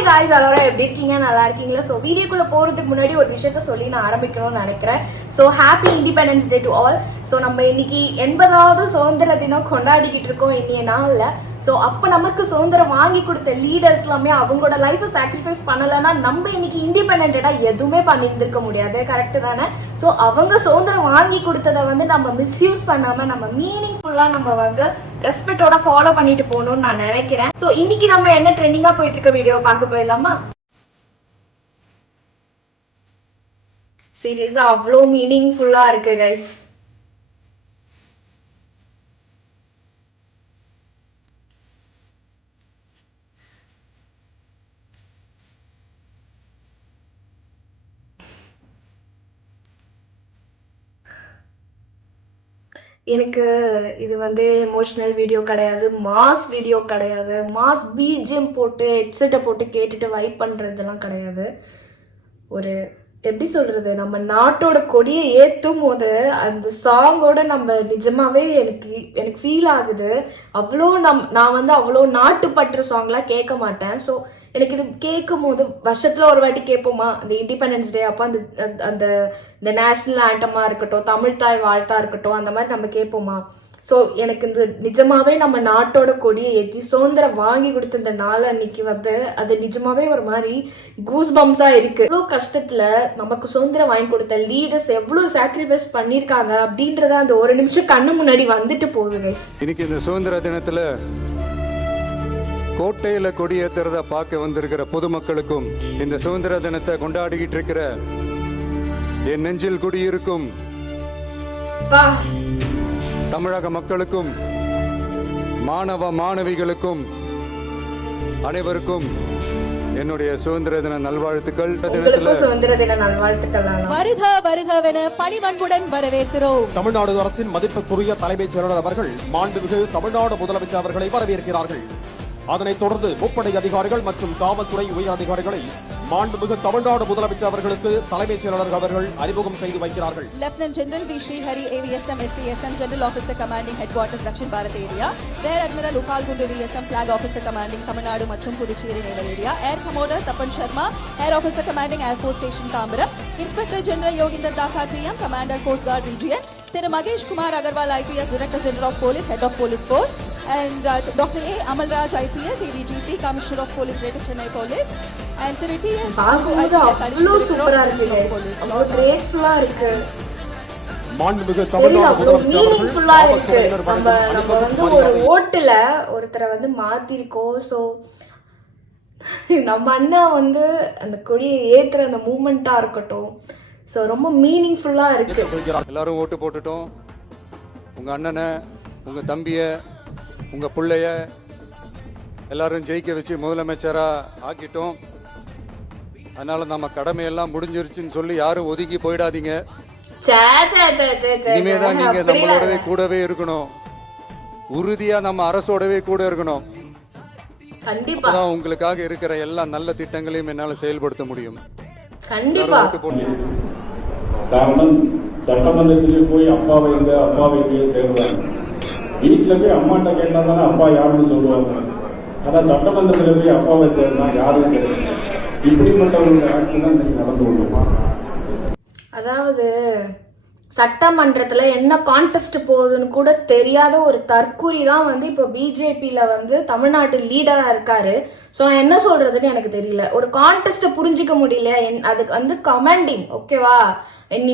Hi guys, எல்லாரும் எப்படி இருக்கீங்க? நல்லா இருக்கீங்களா? ஸோ வீடியோக்குள்ளே போகிறதுக்கு முன்னாடி ஒரு விஷயத்த சொல்லி நான் ஆரம்பிக்கணும்னு நினைக்கிறேன். So happy independence day to all. So நம்ம இன்னைக்கு 80வது சுதந்திர தினம் கொண்டாடிக்கிட்டு இருக்கோம் இன்னைய நாளில். ஸோ அப்போ நமக்கு சுதந்திரம் வாங்கி கொடுத்த லீடர்ஸ் எல்லாமே அவங்களோட லைஃப்பை சாக்ரிஃபைஸ் பண்ணலைன்னா நம்ம இன்னைக்கு இண்டிபெண்டாக எதுவுமே பண்ணியிருந்திருக்க முடியாது. கரெக்டு தானே? ஸோ அவங்க சுதந்திரம் வாங்கி கொடுத்ததை வந்து நம்ம மிஸ்யூஸ் பண்ணாமல் நம்ம மீனிங்ஃபுல்லாக நம்ம வந்து ரெஸ்பெக்டோட ஃபாலோ பண்ணிட்டு போகணும்னு நான் நினைக்கிறேன். ஸோ இன்னைக்கு நம்ம என்ன ட்ரெண்டிங்காக போயிட்டு இருக்க வீடியோ பார்க்க போயிடலாமா? சீரியஸா அவ்வளோ மீனிங்ஃபுல்லா இருக்கு கைஸ். எனக்கு இது வந்து எமோஷ்னல் வீடியோ கிடையாது, மாஸ் வீடியோ கிடையாது, மாஸ் பிஜிஎம் போட்டு ஹெட்செட்டை போட்டு கேட்டுட்டு வைப் பண்ணுறதுலாம் கிடையாது. ஒரு எப்படி சொல்கிறது, நம்ம நாட்டோட கொடியை ஏற்றும் போது அந்த சாங்கோட நம்ம நிஜமாகவே எனக்கு ஃபீல் ஆகுது. அவ்வளோ நான் வந்து அவ்வளோ நாட்டுப்பற்ற சாங்லாம் கேட்க மாட்டேன். ஸோ எனக்கு இது கேட்கும் போது வருஷத்தில் ஒரு வாட்டி கேட்போமா, அந்த இண்டிபெண்டன்ஸ் டே அப்போ அந்த இந்த நேஷ்னல் ஆண்டமாக இருக்கட்டும், தமிழ்தாய் வாழ்த்தா இருக்கட்டும், அந்த மாதிரி நம்ம கேட்போமா? ஸோ எனக்கு இந்த நிஜமாவே நம்ம நாட்டோட கொடியை ஏற்றி சுதந்திரம் வாங்கி கொடுத்த இந்த நாள் அன்னைக்கு வந்து அது நிஜமாவே ஒரு மாதிரி கூஸ் பம்ஸாக இருக்கு. எவ்வளோ கஷ்டத்தில் நமக்கு சுதந்திரம் வாங்கி கொடுத்த லீடர்ஸ் எவ்வளோ சாக்ரிஃபைஸ் பண்ணியிருக்காங்க அப்படின்றத அந்த ஒரு நிமிஷம் கண்ணு முன்னாடி வந்துட்டு போகுது கைஸ். இன்னைக்கு இந்த சுதந்திர தினத்தில் கோட்டையில் கொடியேற்றுறத பார்க்க வந்திருக்கிற பொதுமக்களுக்கும், இந்த சுதந்திர தினத்தை கொண்டாடிக்கிட்டு இருக்கிற என் நெஞ்சில் குடியிருக்கும் தமிழக மக்களுக்கும், மாணவ மாணவிகளுக்கும் அனைவருக்கும் என்னுடைய சுதந்திர தின நல்வாழ்த்துக்கள். சுதந்திர தின நல்வாழ்த்துக்கள். வருக வருகவென பணிவன்புடன் வரவேற்கிறோம். தமிழ்நாடு அரசின் மதிப்புக்குரிய தலைமைச் செயலாளர் அவர்கள் மாண்புமிகு தமிழ்நாடு முதலமைச்சர் அவர்களை வரவேற்கிறார்கள். அதனைத் தொடர்ந்து முப்படை அதிகாரிகள் மற்றும் காவல்துறை உயர் அதிகாரிகளை மாண்புமிகு தமிழ்நாடு முதலமைச்சர் அவர்களுக்கு தலைமைச் செயலாளர் அவர்கள் அறிமுகம் செய்து வைக்கிறார்கள். Lieutenant general V Srihari AVSM SCSM general officer commanding headquarters Dakshin Bharat area, rear admiral உகால் Kundu VSM flag officer commanding Tamil Nadu மற்றும் Puducherry naval area, air commodore Tapan Sharma air officer commanding air force station Tambaram, inspector general Yogender Dhaka TM commander coast guard region, Thiru Mahesh Kumar Agarwal IPS director general of police head of police force, and Dr. A. Amalraj IPS ADGP Commissioner of Police Greater Chennai Police, and Thiru TS அவ்வளோ சூப்பரா இருக்கு guys. அவ்வளோ கிரேட்ஃபுல்லா இருக்கு. மாண்புமிகு தமிழ்நாடு மீனிங்ஃபுல்லா இருக்கு. நம்ம வந்து ஒரு ஓட்டுல ஒருத்தரை வந்து மாத்திருக்கோம். ஸோ நம்ம அண்ணா வந்து அந்த கொடியை ஏத்துற அந்த மூமெண்டா இருக்கட்டும், ஸோ ரொம்ப மீனிங்ஃபுல்லா இருக்கு. எல்லாரும் ஓட்டு போட்டுட்டோம். உங்க அண்ணனை, உங்க தம்பிய, உங்க பிள்ளைய எல்லாரும் ஜெயிக்க வச்சு முதலமைச்சரா ஆக்கிட்டோம். அதனால நம்ம கடமையெல்லாம் முடிஞ்சிருச்சுன்னு சொல்லி யாரும் ஒதுங்கி போயிடாதீங்க. இனிமேதான் நீங்க நம்மளோடவே கூடவே இருக்கணும். உறுதியா நம்ம அரசோடவே கூட இருக்கணும். கண்டிப்பா உங்களுக்காக இருக்கிற எல்லா நல்ல திட்டங்களையும் என்னால செயல்படுத்த முடியும். கண்டிப்பா. காரணம், சட்டமன்றத்திலே போய் அப்பாவை தேடுறாங்க. வீட்டுல போய் அம்மாட்ட கேட்டா தானே அப்பா யாருன்னு சொல்லுவாங்க. ஆனா சட்டமன்றத்தில் போய் அப்பாவை தேடினா யாரும் கிடையாது. இப்படிப்பட்டவங்களுடைய ஆட்சி தான் நடந்து கொள்ளுமா? அதாவது சட்டமன்றத்துல என்ன கான்டெஸ்ட் போகுதுன்னு கூட தெரியாத ஒரு தற்கூரி தான் வந்து இப்போ பிஜேபியில வந்து தமிழ்நாட்டு லீடரா இருக்காரு. ஸோ நான் என்ன சொல்றதுன்னு எனக்கு தெரியல. ஒரு கான்டெஸ்ட்டை புரிஞ்சிக்க முடியல. அதுக்கு வந்து கமெண்டிங், ஓகேவா?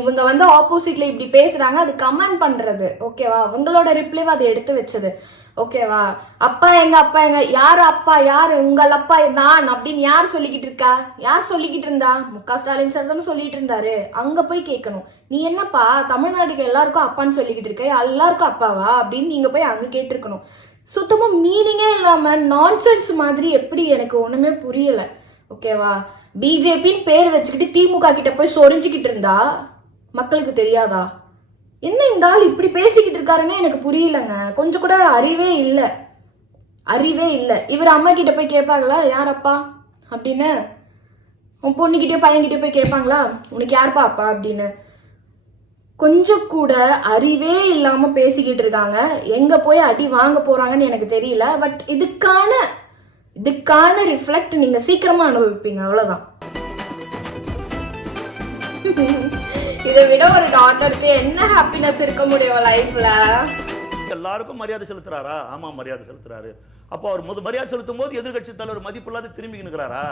இவங்க வந்து ஆப்போசிட்ல இப்படி பேசுறாங்க, அது கமெண்ட் பண்றது, ஓகேவா? அவங்களோட ரிப்ளைவ் அதை எடுத்து வச்சது, ஓகேவா? அப்பா எங்க யாரு அப்பா, யாரு உங்கள் அப்பா, நான் அப்படின்னு யார் சொல்லிக்கிட்டு இருக்கா? யார் சொல்லிக்கிட்டு இருந்தா? முக ஸ்டாலின் சார் தானே சொல்லிட்டு இருந்தாரு. அங்க போய் கேட்கணும், நீ என்னப்பா தமிழ்நாட்டுக்கு எல்லாருக்கும் அப்பான்னு சொல்லிக்கிட்டு இருக்க, எல்லாருக்கும் அப்பாவா அப்படின்னு நீங்க போய் அங்க கேட்டிருக்கணும். சுத்தமா மீனிங்கே இல்லாம நான்சென்ஸ் மாதிரி எப்படி, எனக்கு ஒண்ணுமே புரியல, ஓகேவா? பிஜேபின்னு பேர் வச்சுக்கிட்டு திமுக கிட்ட போய் சொரிஞ்சுக்கிட்டு இருந்தா மக்களுக்கு தெரியாதா? என்ன இந்த ஆள் இப்படி பேசிக்கிட்டு இருக்காருன்னு எனக்கு புரியலங்க. கொஞ்சம் கூட அறிவே இல்லை. இவர் அம்மா கிட்ட போய் கேட்பாங்களா யார் அப்பா அப்படின்னு? உன் பொண்ணுகிட்டே பையன்கிட்ட போய் கேட்பாங்களா உனக்கு யார்ப்பா அப்பா அப்படின்னு? கொஞ்சம் கூட அறிவே இல்லாம பேசிக்கிட்டு இருக்காங்க. எங்க போய் அடி வாங்க போறாங்கன்னு எனக்கு தெரியல. பட் இதுக்கான இதுக்கான ரிஃப்ளெக்ட் நீங்க சீக்கிரமா அனுபவிப்பீங்க, அவ்வளவுதான். இதை விட ஒரு டாட்டருக்கு என்ன ஹாப்பினஸ் இருக்க முடியும் லைஃப்ல? எல்லாருக்கும் மரியாதை செலுத்துறாரா? ஆமா, மரியாதை செலுத்துறாரு. அப்போ அவர் மரியாதை செலுத்தும் போது எதிர்கட்சி தலைவர் மதிப்பு இல்லாத திரும்பி நிற்கிறாரா?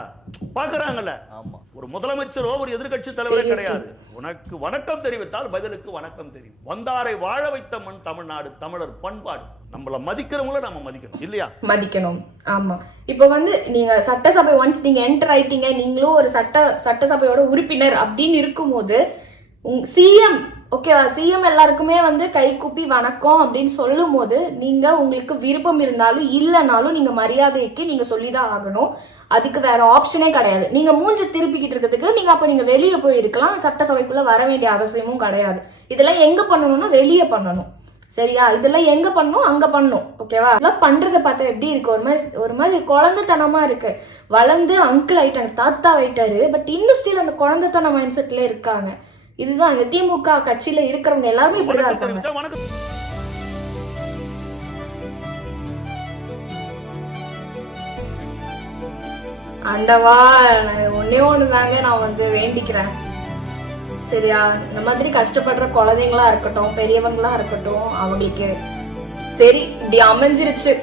பாக்குறாங்கல்ல. ஆமா, ஒரு முதலமைச்சரோ ஒரு எதிர்கட்சி தலைவரே கிடையாது. உனக்கு வணக்கம் தெரிவித்தால் பதிலுக்கு வணக்கம் தெரியும். வந்தாரை வாழ வைத்த மண் தமிழ்நாடு, தமிழர் பண்பாடு. நம்மள மதிக்கிறவங்கள நம்ம மதிக்கணும் இல்லையா? மதிக்கணும். ஆமா. இப்போ வந்து நீங்க சட்டசபை ஒன்ஸ் நீங்க என்டர் ஆயிட்டீங்க, நீங்களும் ஒரு சட்டசபையோட உறுப்பினர் அப்படின்னு இருக்கும்போது சிஎம் ஓகேவா, சிஎம் எல்லாருக்குமே வந்து கை கூப்பி வணக்கம் அப்படின்னு சொல்லும் போது நீங்க உங்களுக்கு விருப்பம் இருந்தாலும் இல்லைனாலும் நீங்க மரியாதைக்கு நீங்க சொல்லிதான் ஆகணும். அதுக்கு வேற ஆப்ஷனே கிடையாது. நீங்க மூஞ்சி திருப்பிக்கிட்டு இருக்கிறதுக்கு நீங்க வெளியே போயிருக்கலாம், சட்டசபைக்குள்ள வர வேண்டிய அவசியமும் கிடையாது. இதெல்லாம் எங்க பண்ணணும்னா வெளியே பண்ணணும், சரியா? இதெல்லாம் எங்க பண்ணணும், அங்க பண்ணணும், ஓகேவா? இதெல்லாம் பண்றதை பார்த்தா எப்படி இருக்கு, ஒரு மாதிரி குழந்தைத்தனமா இருக்கு. வளர்ந்து அங்கிள் ஆயிட்டாங்க, தாத்தா ஆயிட்டாரு, பட் இன்னும் ஸ்டில் அந்த குழந்தைத்தன மைண்ட் செட்ல இருக்காங்க. இதுதான் இந்த திமுக கட்சியில இருக்கிறவங்க எல்லாருமே இப்படிதான் இருக்காங்க. அந்தவா ஒன்னே ஒண்ணுதாங்க நான் வந்து வேண்டிக்கிறேன், சரியா? இந்த மாதிரி கஷ்டப்படுற குழந்தைங்களா இருக்கட்டும், பெரியவங்களா இருக்கட்டும், அவங்களுக்கு சரி இப்படி அமைஞ்சிருச்சு,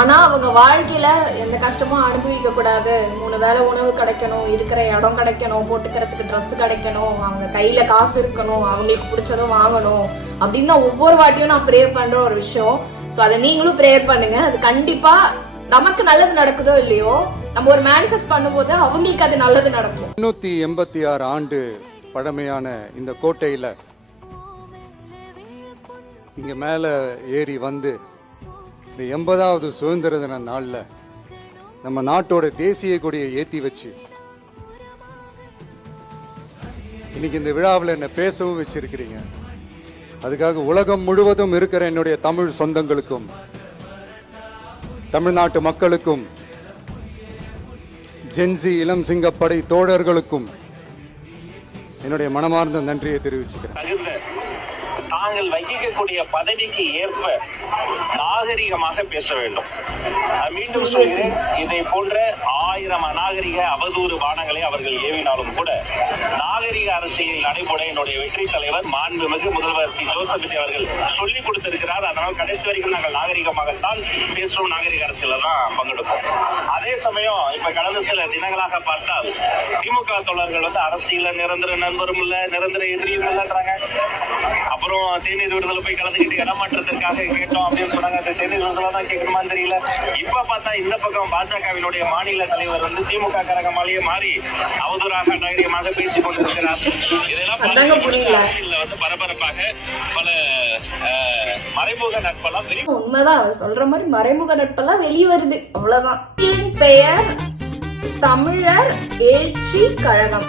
ஆனா அவங்க வாழ்க்கையில எந்த கஷ்டமும் அனுபவிக்க கூடாது. 3 வேளை உணவு கிடைக்கணும், இருக்கிற இடம் கிடைக்கணும், போட்டுக்கிறதுக்கு ட்ரெஸ் கிடைக்கணும், அவங்க கையில காசு இருக்கணும், அவங்களுக்கு பிடிச்சதும் வாங்கணும் அப்படின்னு தான் ஒவ்வொரு வாட்டியும் நான் ப்ரேயர் பண்ற ஒரு விஷயம். ஸோ அதை நீங்களும் ப்ரேயர் பண்ணுங்க. அது கண்டிப்பா நமக்கு நல்லது நடக்குதோ இல்லையோ, நம்ம ஒரு மேனிஃபெஸ்ட் பண்ணும்போது அவங்களுக்கு அது நல்லது நடக்கும். 386 ஆண்டு பழமையான இந்த கோட்டையில இங்க மேல ஏறி வந்து இந்த 80வது சுதந்திர தின நாள்ல நம்ம நாட்டோட தேசிய கொடியை ஏத்தி வச்சு இன்னைக்கு இந்த விழாவில் என்ன பேசவும் வச்சிருக்கிறீங்க. அதுக்காக உலகம் முழுவதும் இருக்கிற என்னுடைய தமிழ் சொந்தங்களுக்கும் தமிழ்நாட்டு மக்களுக்கும் ஜென்சி இளம் சிங்கப்படை தோழர்களுக்கும் என்னுடைய மனமார்ந்த நன்றியை தெரிவிச்சுக்கிறேன். தாங்கள் வகிக்கக்கூடிய பதவிக்கு ஏற்ப நாகரிகமாக பேச வேண்டும். மீண்டும் சொல்கிறேன், இதை போன்ற 1000 அநாகரிக அவதூறு பானங்களை அவர்கள் ஏவினாலும் கூட நாகரிக அரசியல் நடைபெற என்னுடைய வெற்றி தலைவர் மாண்புமிகு முதல்வர் சி ஜோசப் விஜய் அவர்கள் சொல்லிக் கொடுத்திருக்கிறார். அதனால் கடைசி வரைக்கும் நாங்கள் நாகரிகமாகத்தான் பேசுவோம், நாகரிக அரசியல தான் பங்கெடுப்போம். அதே சமயம் இப்ப கடந்த சில தினங்களாக பார்த்தால் திமுக தோழர்கள் வந்து அரசியல நிரந்தர நண்பரும் இல்ல, நிரந்தர எதிரியும் இல்லைன்றாங்க. அப்புறம் தேநீர் விடுதலை போய் கலந்துக்கிட்டு இடமாற்றத்திற்காக கேட்டோம் அப்படின்னு சொன்னாங்க. அந்த தேநீர் விடுதலை தான் கேட்கணுமான்னு தெரியல. இப்ப பார்த்தா இந்த பக்கம் பாஜகவினுடைய மாநில தலைவர் வந்து திமுக கரகமாலேயே மாறி அவதூறாக நாகரிகமாக பேசிக் கொண்டிருக்கிறார். இதெல்லாம் அரசியல்ல வந்து பரபரப்பாக பல மறைமுக நட்பெல்லாம் உண்மைதான் அவர் சொல்ற மாதிரி மறைமுக நட்பெல்லாம் வெளியே வருது, அவ்வளவுதான். பெயர் தமிழர் எழுச்சி கழகம்.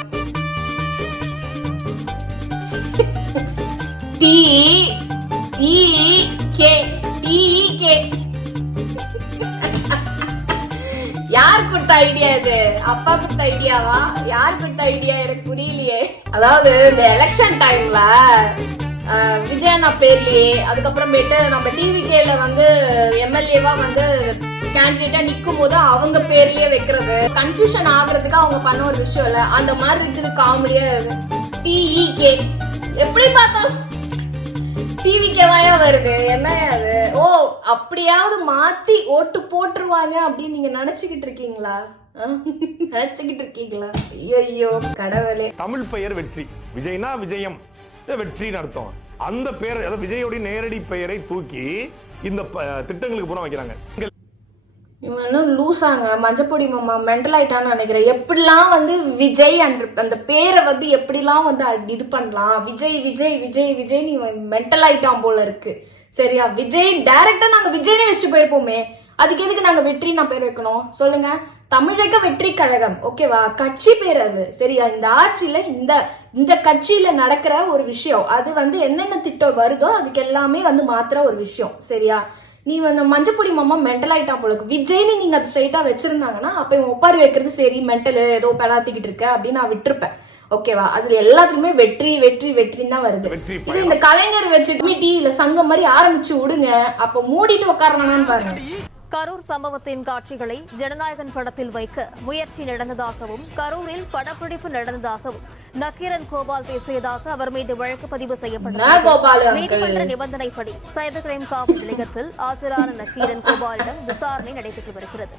யார் கொடுத்த ஐடியா இது? அப்பா கொடுத்த ஐடியாவா? யார் கொடுத்த ஐடியா எனக்கு புரியலையே. அதாவது இந்த எலெக்ஷன் டைம்ல விஜயண்ணா பேர்லயே, அதுக்கப்புறமேட்டு நம்ம டிவிகேல வந்து எம்எல்ஏவா வந்து கேண்டிடேட்டா நிக்கும் போது அவங்க பேர்லயே வைக்கிறது, கன்ஃபியூஷன் ஆகுறதுக்கு அவங்க பண்ண ஒரு விஷயம் இல்ல. அந்த மாதிரி இருக்குது, காமெடியா டிஇகே. எப்படி பார்த்தாலும் டிவிக்கேவாயா வருது, என்ன அது? ஓ, அப்படியாவது மாத்தி ஓட்டு போட்டுருவாங்க அப்படின்னு நீங்க நினைச்சுக்கிட்டு இருக்கீங்களா? நினைச்சுக்கிட்டு இருக்கீங்களா? ஐயோ கடவுளே. தமிழ் பெயர் வெற்றி. விஜய்னா விஜயம், வெற்றின்னு அர்த்தம். அந்த பெயர், அதாவது விஜயோட நேரடி பெயரை தூக்கி இந்த திட்டங்களுக்கு பூரா வைக்கிறாங்க. இவனும் லூசாங்க, மஞ்சப்பொடி மாமா மென்டல் ஆயிட்டான்னு நினைக்கிறேன். எப்படிலாம் வந்து விஜய் அந்த பேரை வந்து எப்படிலாம் வந்து இது பண்ணலாம், விஜய் விஜய் விஜய் விஜய், நீ மென்டல் ஆயிட்டான் போல இருக்கு, சரியா? விஜய் டைரக்டா நாங்க விஜய்னு வச்சுட்டு போயிருப்போமே, அதுக்கு எதுக்கு நாங்க வெற்றி நான் பேர் வைக்கணும் சொல்லுங்க? தமிழக வெற்றி கழகம், ஓகேவா? கட்சி பேர் அது, சரியா? இந்த ஆட்சியில இந்த கட்சியில நடக்கிற ஒரு விஷயம், அது வந்து என்னென்ன திட்டம் வருதோ அதுக்கு எல்லாமே வந்து மாத்துற ஒரு விஷயம், சரியா? நீ வந்து மஞ்சப்பொடி மாமா மென்டல் ஆயிட்டா போல இருக்கு. விஜய்னு நீங்க அதை ஸ்ட்ரைட்டா வச்சிருந்தாங்கன்னா அப்ப இவன் ஒப்பாரி வைக்கிறது சரி, மென்டல் ஏதோ பெணாத்திக்கிட்டு இருக்க அப்படின்னு நான் விட்டுருப்பேன், ஓகேவா? அதுல எல்லாத்துக்குமே வெற்றி வெற்றி வெற்றின்னு தான் வருது. இது இந்த கலைஞர் வச்சுட்டு இல்ல சங்கம் மாதிரி ஆரம்பிச்சு விடுங்க, அப்ப மூடிட்டு உட்காரணும்னு பாருங்க. கரூர் சம்பவத்தின் காட்சிகளை ஜனநாயகன் படத்தில் வைக்க முயற்சி நடந்ததாகவும் கரூரில் படப்பிடிப்பு நடந்ததாகவும் நக்கீரன் கோபால் பேசியதாக அவர் மீது வழக்கு பதிவு செய்யப்பட்டது. நீதிமன்ற நிபந்தனைப்படி சைபர் கிரைம் காவல் நிலையத்தில் ஆஜரான நக்கீரன் கோபாலிடம் விசாரணை நடைபெற்று வருகிறது.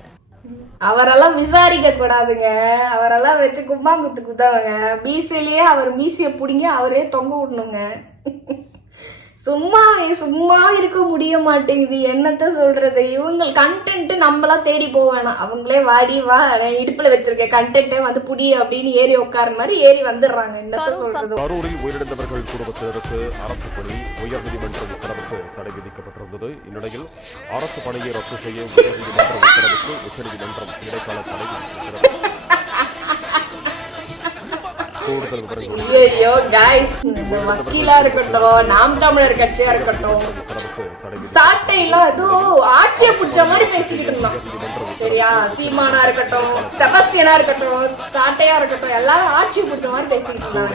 அவரெல்லாம் விசாரிக்க கூடாதுங்க, அவரெல்லாம் வச்சு கும்பாங்குத்து குத்தவங்க. மீசையிலேயே அவர் மீசையை பிடிங்க அவரே தொங்க விடணுங்க. சும்மா இருக்க முடிய மாட்டேங்குது. என்னத்த சொல்றது, இவங்க கண்டென்ட் நம்மளாம் தேடி போவேணாம், அவங்களே வாடி வா இடுப்புல வச்சிருக்க கண்டென்ட்டே வந்து புடி அப்படின்னு ஏறி உட்கார மாதிரி ஏறி வந்துடுறாங்க. என்னத்த சொல்றது. கரூரில் உயிரிழந்தவர்கள் குடும்பத்தினருக்கு அரசு பணி உயர்நீதிமன்ற உத்தரவுக்கு தடை விதிக்கப்பட்டிருந்தது. இந்நிலையில் அரசு பணியை ரத்து செய்ய உயர்நீதிமன்ற உத்தரவுக்கு உச்சநீதிமன்றம் இடைக்கால தடை விதித்திருக்கிறது. ஐயோ गाइस, இந்த வக்கீலா இருக்கட்டும், நாம் தமிழர் கட்சியா இருக்கட்டும், சாட்டையெல்லாம் ஏதோ ஆட்சியை பிடிச்ச மாதிரி பேசிக்கிட்டு இருந்தான். சரியா, சீமானா இருக்கட்டும், செபஸ்டியனா இருக்கட்டும், சாட்டையா இருக்கட்டும், எல்லாரும் ஆட்சியை பிடிச்ச மாதிரி பேசிக்கிட்டு இருந்தாங்க.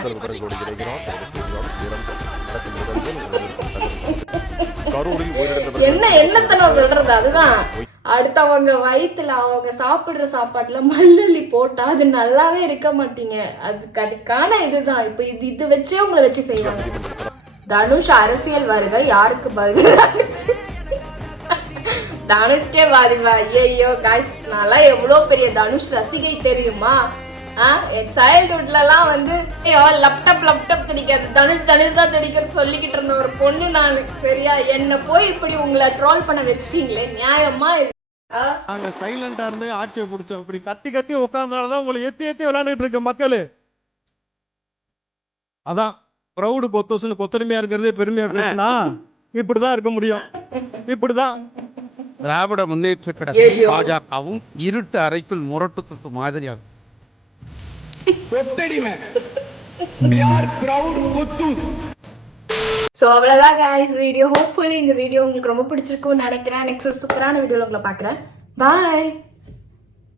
என்னத்தன சொல்றது, அதுதான் அடுத்தவங்க வயிற்றுல அவங்க சாப்பிடுற சாப்பாட்டுல மல்லி போட்டா அது நல்லாவே இருக்க மாட்டீங்க. அதுக்கான இதுதான் இப்ப இது வச்சே உங்களை வச்சு செய்வாங்க. தனுஷ் அரசியல் வருகை யாருக்கு பதில்? தனுஷ்கே பாதிவா? ஐயோ காய்ஸ், நல்லா எவ்வளவு பெரிய தனுஷ் ரசிகை தெரியுமா? சைல்ட்ஹுட்லாம் வந்து லேப்டாப் கிடைக்காது, தனுஷ் தான் கிடைக்கிறது சொல்லிக்கிட்டு இருந்த ஒரு பொண்ணு நான். சரியா, என்ன போய் இப்படி உங்களை ட்ரோல் பண்ண வச்சுட்டீங்களே, நியாயமா? நாங்க சைலண்டா இருந்து ஆட்சியை பிடிச்சோம். இப்படி கத்தி உட்கார்ந்தாலதான் உங்களை ஏத்தி விளையாண்டுட்டு இருக்க மக்களு. அதான் ப்ரௌடு பொத்தரிமையா இருக்கிறதே பெருமையா பேசினா இப்படிதான் இருக்க முடியும். இப்படிதான் திராவிட முன்னேற்ற கழகம் பாஜகவும் இருட்டு அறைக்குள் முரட்டு மாதிரியாகும். சோ அவ்வளவுதான் गाइस வீடியோ. ஹோப்ஃபுல்லி இந்த வீடியோ உங்களுக்கு ரொம்ப பிடிச்சிருக்கும்னு நினைக்கிறேன். நெக்ஸ்ட் ஒரு சூப்பரான வீடியோல உங்களை பார்க்குறேன். பாய்.